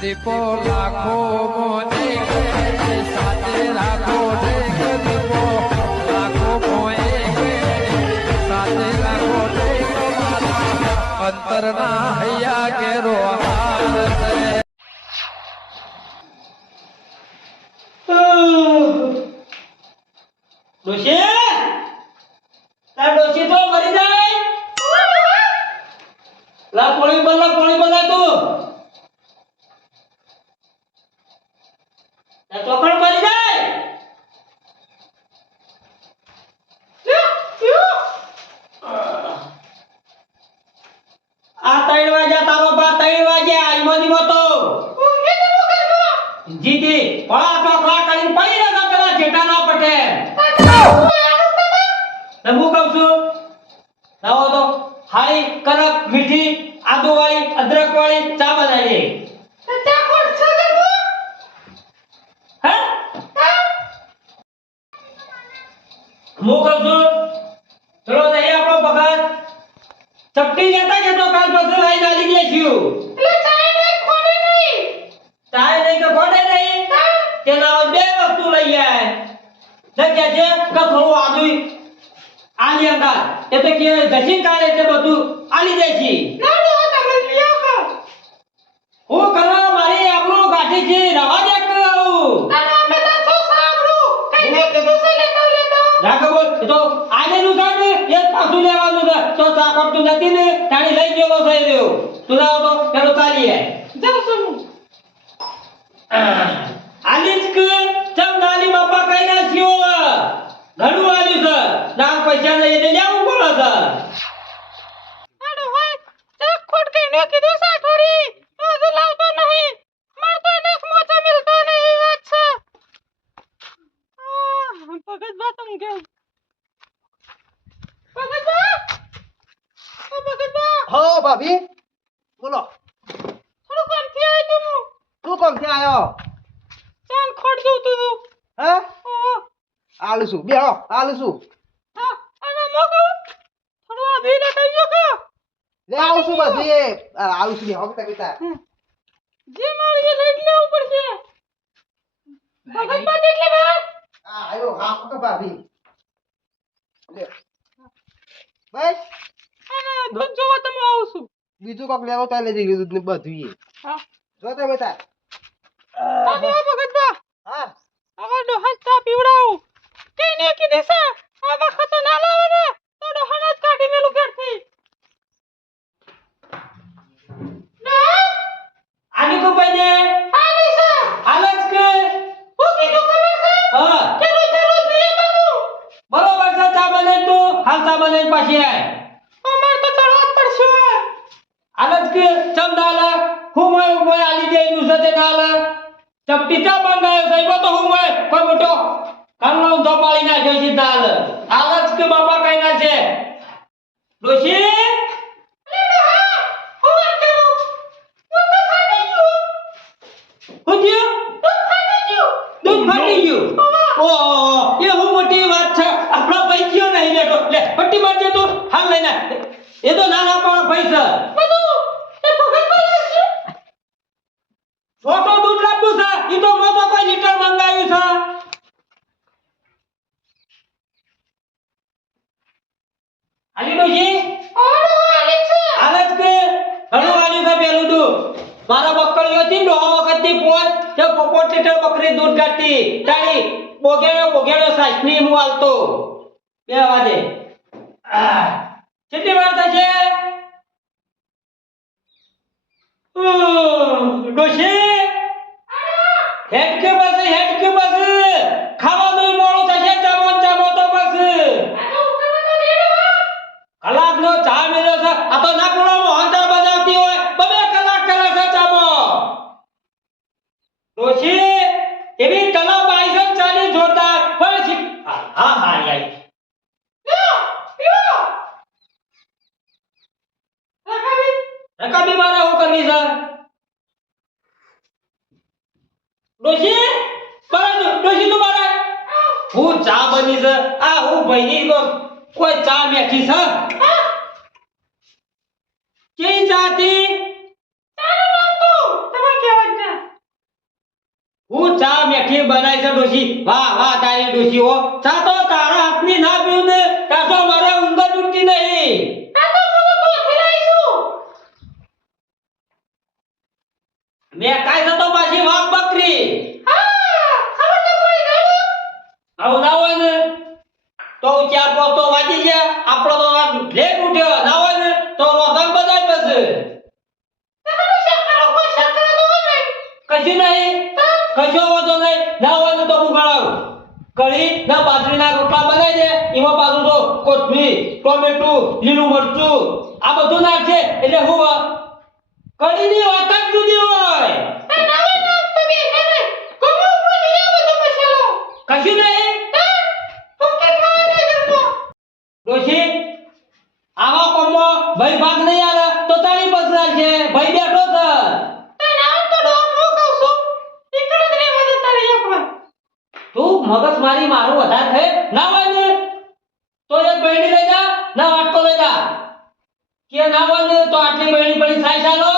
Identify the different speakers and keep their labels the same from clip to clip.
Speaker 1: દીપો લાખો મોને સાથે રાખો દીપો. લાખો મોએ સાથે રાખો અંતરના હૈયા કેરો હાર
Speaker 2: ડોશી? તાર ડોશી તો મરી જાય? લા પોણી બદલા પોણી બદલા તું તાર ચોકડ મરી જાય આ ત્રણ વાગ્યા તારો બા ત્રણ વાગ્યા આઈમોની મતો જીતી ભલા ચોકડા કરીને પડી રહ્યા પેલા જેઠા ના પટે ને હું કહું છું લાવો તો હારી કડક મીઠી આદુ વાળી અદરક વાળી ચા બનાવી દે હે હું કહું છું ચલો તો એ આપણો ભગત ચપટી લેતા કે તો કાલ પછી લઈને આવી દેશું ચાય નહીં કે ખોટે નહીં તેના હવે બે વસ્તુ લઈ આય કે છે કે થોડું આદુ આલી અંદર એટલે કે ઘસી કાળે એટલે બધું. આલી દે છે. હું કરવા મારી આપણું ગાઠી છે. રવા દે કે આવું રાઘવ બોલ તો આલેલું છે ને એ પાછું લેવાનું છે. તો નથી ને તાણી લઈ ગયો થઈ રહ્યો. તું આવો તો પેલો ચાલી આય આલી જ કે ચમ બાપા. ઘણું આલ્યું છે ના પૈસા નહીં. એટલે લેવું પડે છે.
Speaker 3: હો ભાભી બોલો. થોડું કામથી આવ્યો ચાલ ખોટ શું તું આલુ શું લે આવું છું બધી એ આ, આલુ શું બેહો બેટા બેટા આ આવ્યો હા પકડ ભાભી લે. બસ. બીજું કોક લેવો તો લઈ જઈ દૂધ ને બધું એ. હા. તમે બેટા હા
Speaker 2: આની કો પૈને હાલત કે હા બરોબર છે ચા બને તું હાલ ચા બને પાછી આય હાલત કે ચમ દાલા હું મોય મોય આલી દે નું સતે દાલા ચપટી ચા મંગાયો સાહેબ તો હું મોય કોઈ મોટો કાનનો તો નાખ્યો છે કે બાપા કઈ ના છે? ડોશી હું થયું દૂધ ફાટી ગયું ઓહો એ હું મોટી વાત છે આપણો ભાઈ ગયો નહીં બેઠો લે પટ્ટી મારજે તું હાલ લઈને આય. એ તો નાના પણ ભાઈ છે છોટો દૂધ લાવવું છે ઈ તો મોટો કોઈ લીટર મંગાવ્યું છે આલી ડોશી હાલે જ કે ઘણું આલ્યું છે પેલું દૂધ મારા બકરીઓ હતી ને ડોહા વખતથી પોત તે પોપોટ લીટર દૂર કાઢતી. તારી બોગેડો બોગેડો સાસની હું આલતો બે વાજે કેટલી વાર થશે? ડોશી? હેડ કે પાસે હેડ કે બસ ખાવાનું મોડું થશે ચામો ને ચામો તો બસ કલાક નો ચા મેળ્યો છે આ તો ના પૂરો મોહનથાળ બનાવતી હોય બબે કલાક કરે છે ચામો ડોશી એવી તલાવ બાઈસન ચાલી જોરદાર પણ શીખ હા હા હા આઈ રકાબી મારે હું કરવી છે ડોશી બરાબર ડોશી તું મારે હું ચા બની છે આ હું ભાઈની કો કોઈ ચા મેઠી છે કેવી ચા હતી
Speaker 4: તારું નામ તો તમે કહેવાય
Speaker 2: બેઠી બનાવી છે ડોશી? વાહ વાહ તારી ડોશી હો. ચા તો તારા હાથની ના પીવું ને ત્યાં મારે ઊંઘ જ નહીં. મેં કાઈ થતો પાછી વાઘ બકરી. આવું ના હોય ને. તો હું પોતો વાગી ગયા. આપણો તો કશો વાંધો નહીં. ના હોય તો હું ગણાવું. કઢી ના બાજરીના રોટલા બનાવી દે. એમાં પાછું તો કોથમીર ટોમેટું લીલું મરચું આ બધું નાખશે એટલે હું કઢીની વાત જ જુદી હોય. કશું નહીં ડોશી આવા કોમમાં ભાઈ ભાગ નહીં આલે તો તાળી પસરાલ છે ભાઈ બેઠો છે તું મગજ મારી મારું વધારે થાય ના હોય ને તો એક બહેણી લઈ જા ના વાટકો લઈ જા કે ના હોય ને તો આટલી બહેણી પડી સાઈ ચાલો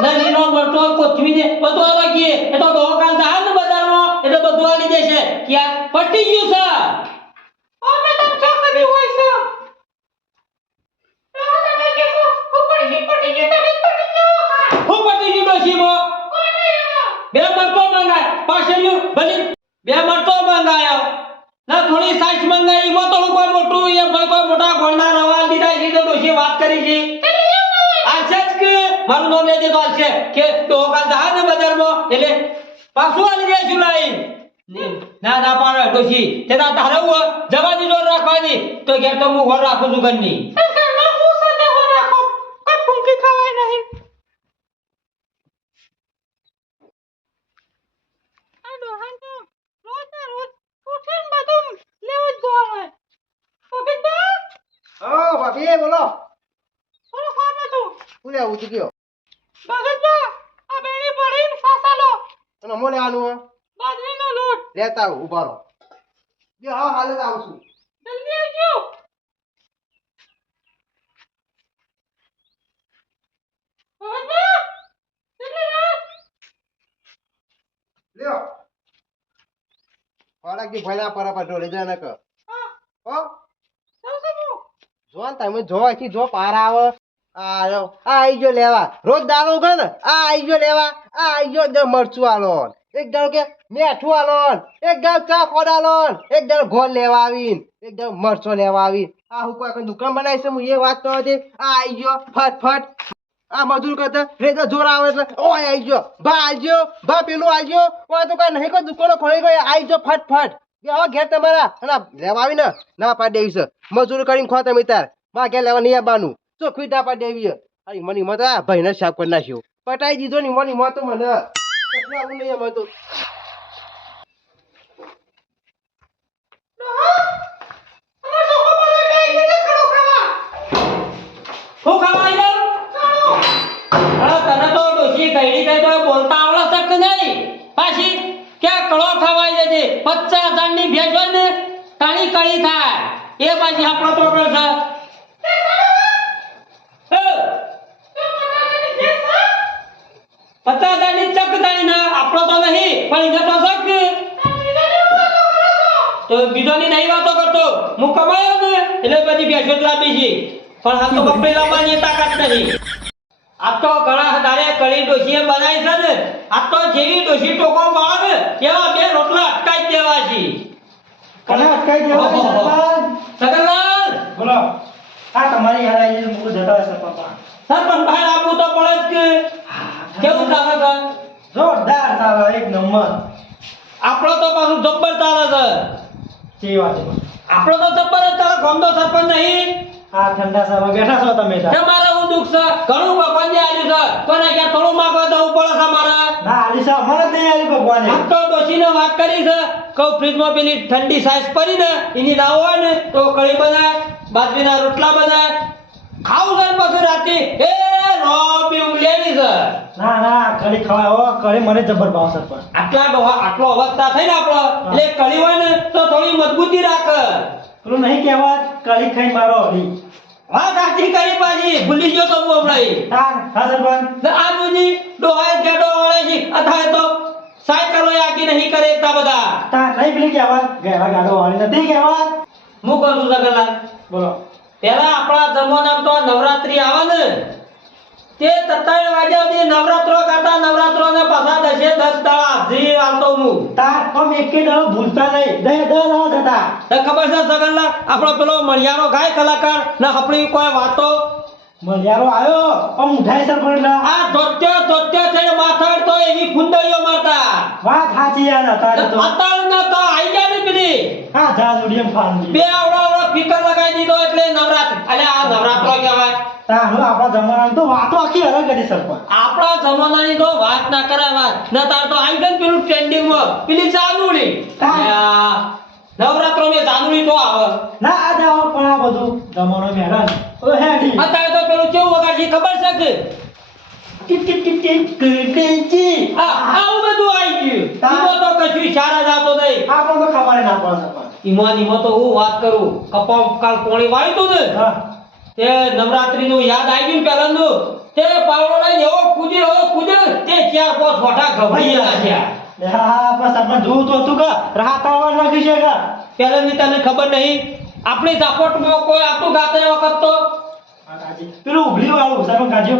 Speaker 2: ના લીલો મરચો કોથમીર ને બધું આવા ગયે એ તો ડોહો કાલ ને બજારમાં એટલે બધું આલી દેશે. કે પટી ગયું છે. થોડી સાચ મંગાઈ. કોઈ મોટું એ મોટા ગોંડા રવા દીધા છે તો ડોશી વાત કરી છે. આલશે જ કે મારું નામ લેજે તો આલશે કે તો કાલ જા ને બજારમાં એટલે પાછું આલી દઈશું જુલાઈ. ના ના પાડે ડોશી. તે તાર તારે હું જવાની જોર રાખવાની. તો ઘેર તો હું ઘર રાખું છું ઘરની.
Speaker 3: બોલો. શું લેવું તું કયો? અને અમો લેવાનું હે? લેતા આવું ઊભા રહો. જો હા હાલે જ આવું છું. લ્યો. ખોરાક દી ભલા પર પર ઢોલે જા નક હો. જો ને તમે જો અહીંથી જો પાર આવો. આ આયો. આ આઈ ગયો લેવા. રોજ દારૂ ઉગે ને, આ આઈ ગયો લેવા. આ આઈ ગયો મરચું આલો એક દાડો કે મેઠું આલો એક દાડો ચા ખોડ આલો એક દાડો ગોળ લેવા આવીન. એક દાડો મરચો લેવા આવીન. આ હું કોઈ દુકાન બનાવી હું એ વાત તો હતી. આ આઈ ગયો, ફટ ફટ. આ મજૂર કરતા રેતા જોર આવે એટલે, ઓય, આઈ ગયો. ભા આવી ગયો ભા પેલું આવી ગયો. ઓય તો કઈ નહીં, કોઈ દુકાનો ખોલી ગયો આઈ ગયો, ફટ ફટ. હવે ઘેર તમારા. અને લેવા આવી ને ના પાડી દેવી છે. મજૂર કરીને ખો તમે તારમાં ઘેર લેવા નહીં આવવાનું. ચોખ્ખી ના પાડી દેવી અરે મની મત આ ભાઈને સાફ કરી નાખ્યો. પટાઈ દીધો ની મની મત મને. કશું આવું નહીં એમાં તો.
Speaker 2: હું? ખવાઈ જાઉં અરે તને તો ડોશી કઈડી તો બોલતા આવડે તક નહીં? પાછી ક્યાં કળો ખવાઈ જશે પચાસ હજારની ભેજ હોય ને કાળી કળી થાય. એ પાછી આપણો પ્રોબ્લેમ છે. પણ એને તો શક? તો બીજોની નહીં વાતો કરતો. હું કમાયો ને એટલે પછી ભેંસો જ છે. પણ હાલ તો કપડે લાવવાની તાકાત નથી. આ તો ઘણા તારે કળી ડોસીએ બનાવી છે ને. આ તો જેવી ડોસી ટોકો પાડે ને બે રોટલા અટકાઈ દેવા છે.
Speaker 4: કને અટકાઈ દેવા?
Speaker 2: સગનલાલ
Speaker 4: બોલો. આ તમારી યાદ આવી છે મૂકું જતા હશે પપ્પા
Speaker 2: સરપંચ બહાર આપવું તો પડે જ કે કેવું ચાલે છે
Speaker 4: જોરદાર ચાલે એક નંબર.
Speaker 2: આપણો તો પાછું જબ્બર તારા છે.
Speaker 4: જે વાત છે.
Speaker 2: આપણો તો જબ્બર જ ચાલે ગમતો સરપંચ નહીં.
Speaker 4: આ ઠંડા સામાં બેઠા છો તમે તાર.
Speaker 2: કે હું દુઃખ છે? ઘણું ભગવાનજી આવ્યું છે. કોને ક્યાં થોડું માગવા જવું પડે છે મારે?
Speaker 4: ના આલિશા મને જ નહીં આલી ભગવાને.
Speaker 2: આમ તો ડોશીને વાત કરી છે. કહું ફ્રીજમાં પેલી ઠંડી સાઈઝ પડી ને એની લાવવા ને તો કઢી બનાય બાજરીના રોટલા બનાય ખાવું છે ને પછી રાતે એ રોબી પીવું લેવી છે.
Speaker 4: ના ના કઢી ખવાય હો કઢી મને જબર ભાવ સરપંચ
Speaker 2: આટલા ડોહા આટલો અવસ્થા થઈ ને આપણો. એટલે કઢી હોય ને તો થોડી મજબૂતી રાખ.
Speaker 4: પેલું નહીં કહેવાત કઢી ખાઈ મારો હરી
Speaker 2: હા સાચી કરી પાછી. ભૂલી ગયો તો હું હમણાં
Speaker 4: હા હા સરપંચ.
Speaker 2: ને આ બધી ડોહાએ ગેડો વળે છે. અથાય તો
Speaker 4: નહીં પેલી કહેવા ગેવા ગાડો વાળી નથી કહેવત
Speaker 2: હું કહું છું
Speaker 4: બોલો.
Speaker 2: પેલા આપણા જમાનામાં તો નવરાત્રી આવે ને. તે ત્રણ વાગ્યા સુધી નવરાત્રો કરતા નવરાત્રો ને પાછા દસે દસ દાડા હાજરી આવતો હું.
Speaker 4: તાર પણ એક દાડો ભૂલતા નહીં. દે દે જતા
Speaker 2: તને ખબર છે સગનલાલ આપણો પેલો મણિયારો ગાય કલાકાર ને આપણી કોઈ વાતો
Speaker 4: મલિયારો આવ્યો પણ ઉઠાય સર પડે
Speaker 2: આ ધોત્યો ધોત્યો થઈને માથાડ તો એવી ફુંદડીઓ મારતા.
Speaker 4: વાત સાચી યાર અત્યારે તો.
Speaker 2: અત્યારે ન તો આઈ ગયા ને પેલી.
Speaker 4: હા જા જોડીએમ ફાન
Speaker 2: બે આવડા આવડા ફિકર લગાઈ દીધો એટલે નવરાત અલે આ નવરાત્રો કહેવાય.
Speaker 4: તા હું આપણા જમાનામાં તો વાતો આખી અલગ હતી પણ
Speaker 2: આપણા જમાનાની તો વાત ના કરાય વાત ન તાર તો આઈ ગઈ પેલું ટ્રેન્ડિંગમાં પેલી
Speaker 4: હા.
Speaker 2: નવરાત્રો મેં જાનુડી તો આવે.
Speaker 4: ના આ જાઓ પણ આ બધું જમાનો હેડી
Speaker 2: અત્યારે તો પેલું કેવું વગાડશે ખબર છે કે?
Speaker 4: ટીક ટીક ટીક ટીક કીર્તિજી.
Speaker 2: આ આવું બધું આવી ગયું.
Speaker 4: તો
Speaker 2: કશું ઈશારા જાતો નહીં.
Speaker 4: આ તો ખબર ના પડે સરપંચ
Speaker 2: ઈમાં તો હું વાત કરું. કપા કાલ કોણી વાળ્યું ને?
Speaker 4: હા.
Speaker 2: તે નવરાત્રી નું યાદ આવી ગયું પેલા નું તે પાવડો લઈને એવો કૂદ્યો એવો કૂદ્યો તે ચાર પાંચ ફોટા ગભરી
Speaker 4: ગયા હા હા પણ જોવું તો હતું કે. રાહ તાળવા નાખી છે
Speaker 2: પેલા ની તને ખબર નહીં? આપણી સપોર્ટમાં કોઈ આપતું ગાતે વખત તો?
Speaker 4: પેલું ઉભલી વાળું સરપંચ ગાજો.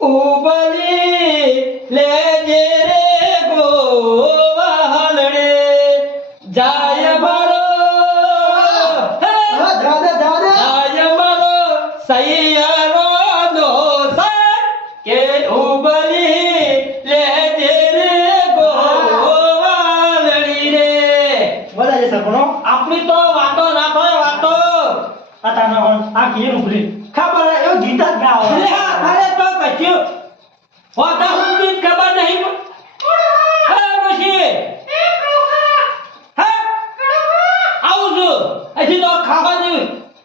Speaker 2: ઉબલી લેજે રે ગોવાલડે જાય
Speaker 4: કીએ ઉભલી ખબર હે, એવું ગીત જ ગાઓ
Speaker 2: અરે તો કશું હોતા જ ખબર નહીં હે ડોશી હે આવું છું હજી તો ખાવાની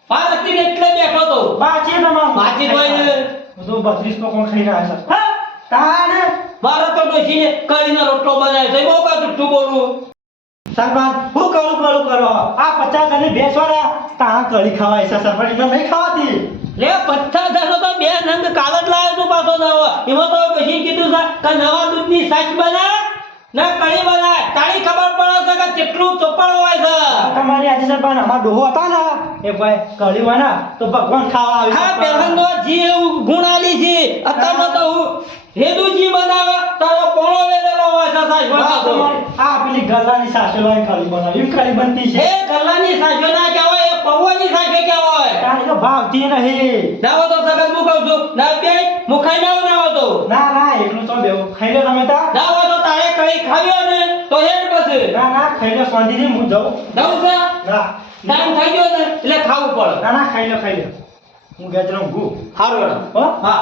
Speaker 2: વાર હતી ને એટલે બેઠો તો
Speaker 4: બાચી ને મામ
Speaker 2: બાચી હોય.
Speaker 4: બધું બત્રીસ તો કોણ ખાઈ રહ્યા છે
Speaker 2: હે
Speaker 4: તાને
Speaker 2: મારે તો ડોશીને કરીને રોટલો બનાવ્યો છે બહુ કાં જુઠ્ઠું બોલવું
Speaker 4: સરપંચ હું કરું કરું કરો આ પચાસ અને બેસવાના તાણા કઢી ખવાય છે સરપંચ. એમને નહીં ખાવાતી.
Speaker 2: લે પથ્થર ધરો તો બે નંગ કાગળ લાવ્યો તું પાછો નવો એમાં તો પછી કીધું છે કે નવા દૂધની સાચ બનાય ના કઢી બનાય. તારી ખબર પડે છે કે કેટલું ચોપડ હોય છે.
Speaker 4: તમારી આજે સરપંચ અમાર ડોહો હતા ને. એ ભાઈ કળી વાના તો ભગવાન ખાવા આવી
Speaker 2: હા પહેલાનો જી એવું ગુણ આલી છે. અત્યારનો તો હું હેદુજી બનાવે તારો પોણો વેલેલો હોય છે સાહેબ
Speaker 4: આ પેલી ગલ્લાની સાસુ વાળી કળી બનાવી. કળી બનતી છે.
Speaker 2: એ ગલ્લાની સાસુ ના કહેવાય એ પૌવાની સાચો કહેવાય
Speaker 4: તારી તો ભાવતી નહીં
Speaker 2: નાવો તો સગત હું કહું છું? ના બે મુખાઈ નાવ નાવો તો
Speaker 4: ના ના એકલું તો બેવું ખાઈ લો તમે તા.
Speaker 2: નાવો તો તારે કઈ ખાવ્યો ને તો હેડ પછી.
Speaker 4: ના ના ખાઈ લો શાંતિથી હું જાઉં.
Speaker 2: જાઉં છે
Speaker 4: ના.
Speaker 2: ટાઈમ થઈ ગયો ને એટલે ખાવું પડે.
Speaker 4: ના ના ખાઈ લો ખાઈ લો. હું ગેજરો હું
Speaker 2: સારું
Speaker 4: હો?
Speaker 2: હા.